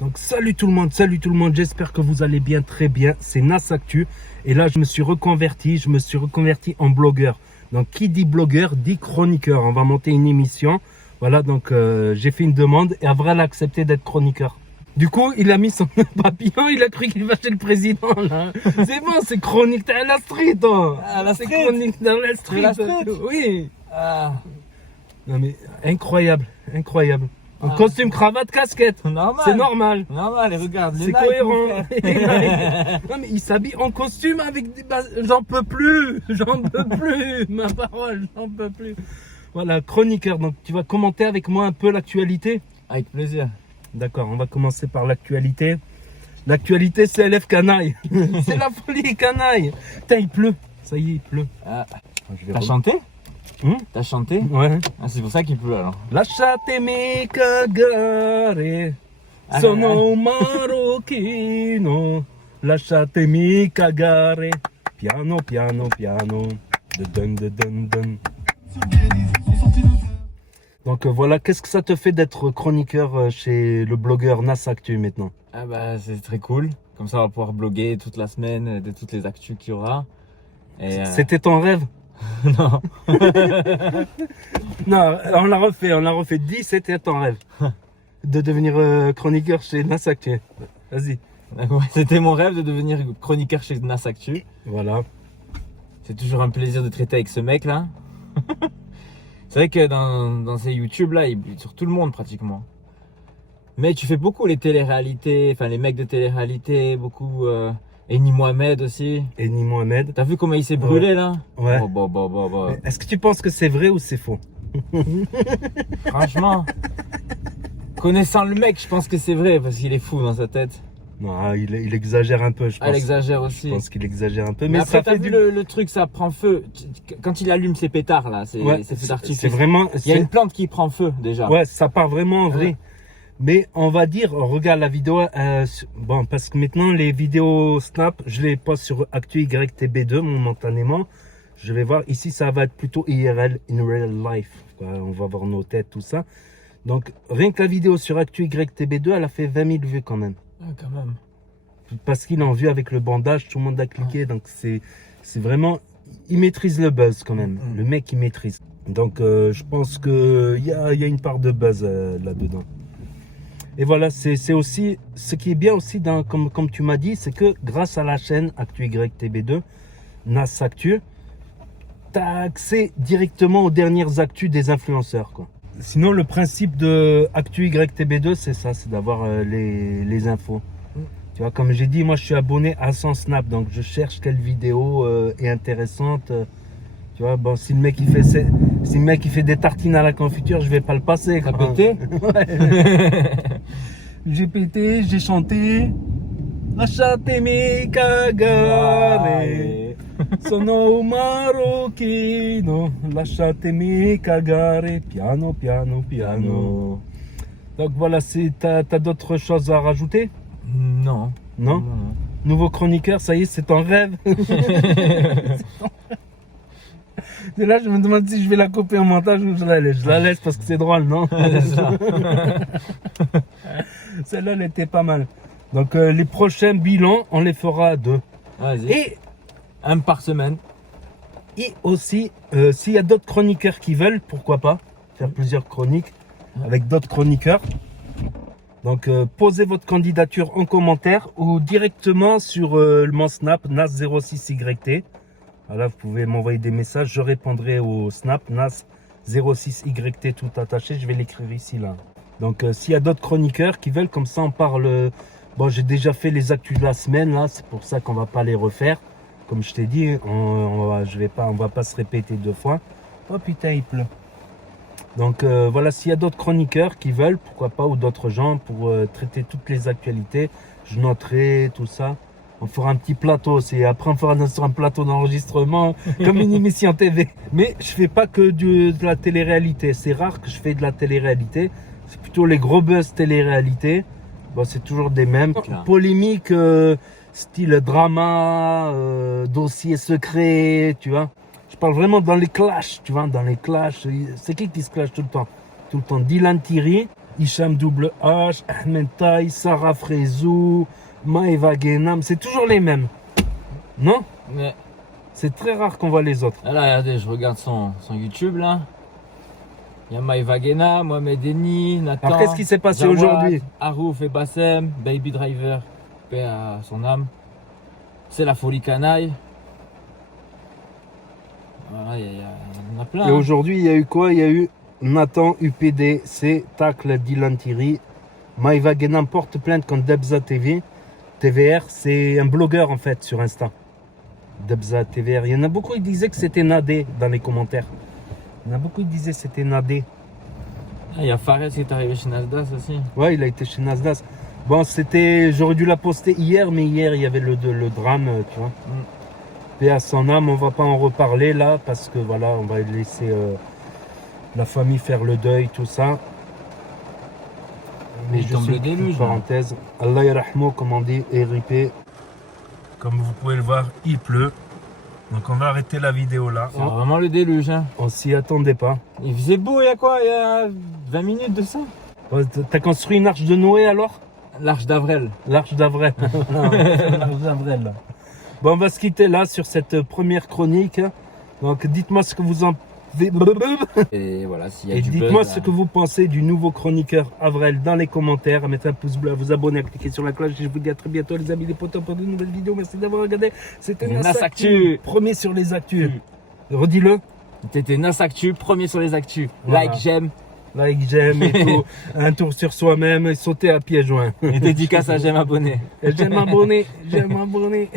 Donc salut tout le monde, j'espère que vous allez bien, très bien, c'est Nas Actu. Et là je me suis reconverti en blogueur. Donc qui dit blogueur dit chroniqueur, on va monter une émission. Voilà, donc j'ai fait une demande et Avril a accepté d'être chroniqueur. Du coup, il a mis son papillon, il a cru qu'il va chez le président là. C'est bon, c'est chronique, t'es à la street, hein. À la C'est street. chronique dans la street. La street. Oui. Ah, Non mais incroyable. En Ah. costume, cravate, casquette. normal. C'est normal. Normal, et regarde, les C'est Nike, cohérent. mon frère. Non mais il s'habille en costume avec des bases. J'en peux plus. Ma parole, j'en peux plus. Voilà, chroniqueur. Donc tu vas commenter avec moi un peu l'actualité. Avec plaisir. D'accord, on va commencer par l'actualité. L'actualité, c'est LF Canaille. C'est la folie, Canaille. Putain, il pleut. Ça y est, il pleut. Ah, Je vais t'as chanté Hum T'as chanté Ouais. Ah, c'est pour ça qu'il pleut alors. Lasciatemi cagare, sono marocchino. Lasciatemi cagare, piano piano piano. Dun, dun, dun, dun. Donc voilà, qu'est-ce que ça te fait d'être chroniqueur chez le blogueur Nas Actu maintenant? Ah bah c'est très cool. Comme ça on va pouvoir bloguer toute la semaine de toutes les actus qu'il y aura. Et C'était ton rêve? non. Non, on l'a refait. Dis, c'était ton rêve de devenir chroniqueur chez Nas Actu. Vas-y. Ouais, c'était mon rêve de devenir chroniqueur chez Nas Actu. Voilà. C'est toujours un plaisir de traiter avec ce mec là. C'est vrai que dans ces YouTube là, il bute sur tout le monde pratiquement. Mais tu fais beaucoup les téléréalités, enfin les mecs de téléréalité, beaucoup. Eni Mohamed aussi. Eni Mohamed. T'as vu comment il s'est brûlé là? Ouais. Bon. Est-ce que tu penses que c'est vrai ou c'est faux? Franchement, connaissant le mec, je pense que c'est vrai parce qu'il est fou dans sa tête. Non, il exagère un peu, je pense. Elle exagère aussi. Je pense qu'il exagère un peu, Mais mais après, ça t'as fait vu du... le truc, ça prend feu. Quand il allume ses pétards là, ces Ouais, feux d'artifice. c'est vraiment... Il y a une plante qui prend feu déjà. Ouais, ça part vraiment en vrai. Ouais. Mais on va dire, regarde la vidéo, bon, parce que maintenant les vidéos Snap, je les poste sur Actu YTB2 momentanément. Je vais voir, ici ça va être plutôt IRL, in real life. Quoi. On va voir nos têtes, tout ça. Donc rien que la vidéo sur Actu YTB2, elle a fait 20 000 vues quand même. Ah, quand même. Parce qu'il est en vue avec le bandage, tout le monde a cliqué. Donc c'est vraiment, il maîtrise le buzz quand même. Le mec il maîtrise. Donc je pense qu'il y a une part de buzz là-dedans. Et voilà, c'est aussi, ce qui est bien aussi, comme tu m'as dit, c'est que grâce à la chaîne Actu YTB2, Nas Actu, tu as accès directement aux dernières actus des influenceurs, quoi. Sinon, le principe de Actu YTB2, c'est ça, c'est d'avoir les infos. Tu vois, comme j'ai dit, moi je suis abonné à 100 Snap, donc je cherche quelle vidéo est intéressante. Tu vois, bon, si le mec il fait des tartines à la confiture, je vais pas le passer. T'as pété? Ouais. J'ai pété, j'ai chanté. Lasciatemi cagare, sono marocchino. Lasciatemi cagare, piano piano piano. Donc voilà, t'as d'autres choses à rajouter? Non. Non? Nouveau chroniqueur, ça y est, c'est ton rêve. C'est là, je me demande si je vais la couper en montage ou je la laisse. Je la laisse parce que c'est drôle, non? Celle-là, elle était pas mal. Donc, les prochains bilans, on les fera deux. Vas-y. Un par semaine. Et aussi, s'il y a d'autres chroniqueurs qui veulent, pourquoi pas faire plusieurs chroniques avec d'autres chroniqueurs. Donc, posez votre candidature en commentaire ou directement sur mon Snap Nas06YT. Voilà, vous pouvez m'envoyer des messages, je répondrai au Snap Nas06YT tout attaché, je vais l'écrire ici là. Donc s'il y a d'autres chroniqueurs qui veulent, comme ça on parle. Bon, j'ai déjà fait les actus de la semaine là, c'est pour ça qu'on va pas les refaire. Comme je t'ai dit, on va pas se répéter deux fois. Oh putain, il pleut. Donc voilà, s'il y a d'autres chroniqueurs qui veulent, pourquoi pas, ou d'autres gens pour traiter toutes les actualités, je noterai tout ça. On fera un petit plateau aussi. Après, on fera sur un plateau d'enregistrement comme une émission TV. Mais je fais pas que de la télé-réalité. C'est rare que je fais de la télé-réalité. C'est plutôt les gros buzz télé-réalité. Bon, c'est toujours des mêmes. Polémiques, style drama, dossier secret, tu vois. Je parle vraiment dans les clashs, tu vois, dans les clashs. C'est qui se clash tout le temps? Tout le temps. Dylan Thierry Hicham Double H, Ahmed Taï, Sarah Frézou, Maëva Guénam, c'est toujours les mêmes. Non? Mais C'est très rare qu'on voit les autres. là, regardez, je regarde son YouTube là. Il y a Maëva Guéna, Mohamed Eni, Nathan. Alors qu'est-ce qui s'est passé Jawad, aujourd'hui? Harouf et Bassem, Baby Driver, paix à son âme. C'est la folie canaille. Voilà, il y en a plein. Et hein. aujourd'hui, il y a eu quoi? Il y a eu Nathan UPDC, tacle Dylan Thierry. Maëva Guénam porte plainte contre Debza TV. TVR, c'est un blogueur en fait sur Insta. Debza TVR. Il y en a beaucoup qui disaient que c'était Nadé dans les commentaires. Il y en a beaucoup qui disaient que c'était Nadé. Ah, il y a Fares qui est arrivé chez Nasdaq aussi. Ouais, il a été chez Nasdaq. Bon, c'était. J'aurais dû la poster hier, mais hier il y avait le drame, tu vois. Et à son âme, on va pas en reparler là, parce que voilà, on va laisser la famille faire le deuil, tout ça. Mais Il je tombe suis le déluge, là. parenthèse. Allah yarahmo, comme on dit, et ripé. Comme vous pouvez le voir, il pleut. Donc on va arrêter la vidéo là. C'est vraiment le déluge. Hein. On s'y attendait pas. Il faisait beau il y a quoi? Il y a 20 minutes de ça? T'as construit une arche de Noé alors? L'arche d'Avrel. L'arche d'Avrel. L'arche d'Avrel, là. Bon, on va se quitter là sur cette première chronique. Donc dites-moi ce que vous en... Et voilà, s'il y a Et du dites-moi buzz, ce que vous pensez du nouveau chroniqueur Avrel dans les commentaires. À mettre un pouce bleu, à vous abonner, à cliquer sur la cloche. Et je vous dis à très bientôt les amis, les potos, pour de nouvelles vidéos. Merci d'avoir regardé. C'était Les Nas Nas Actu. Actu. Premier sur les actus. Redis-le. C'était Nas Actu, premier sur les actus. Voilà. Like, j'aime. Like, j'aime et tout. Un tour sur soi-même et sauter à pieds joints. Et dédicace à j'aime abonné. J'aime abonner. J'aime abonner.